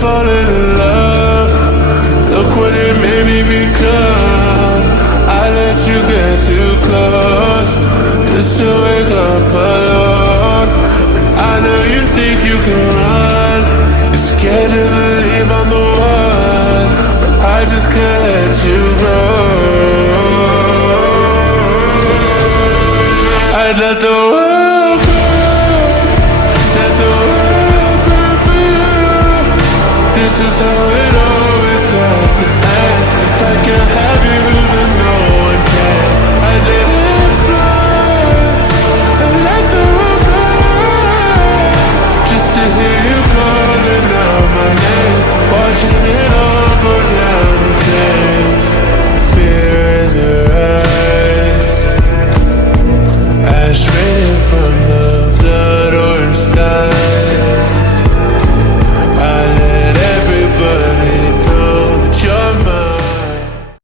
falling in love. Look what it made me become. I let you get too close, just to wake up alone. And I know you think you can run. You're scared to believe I'm the one, but I just can't let you go. I'd let the world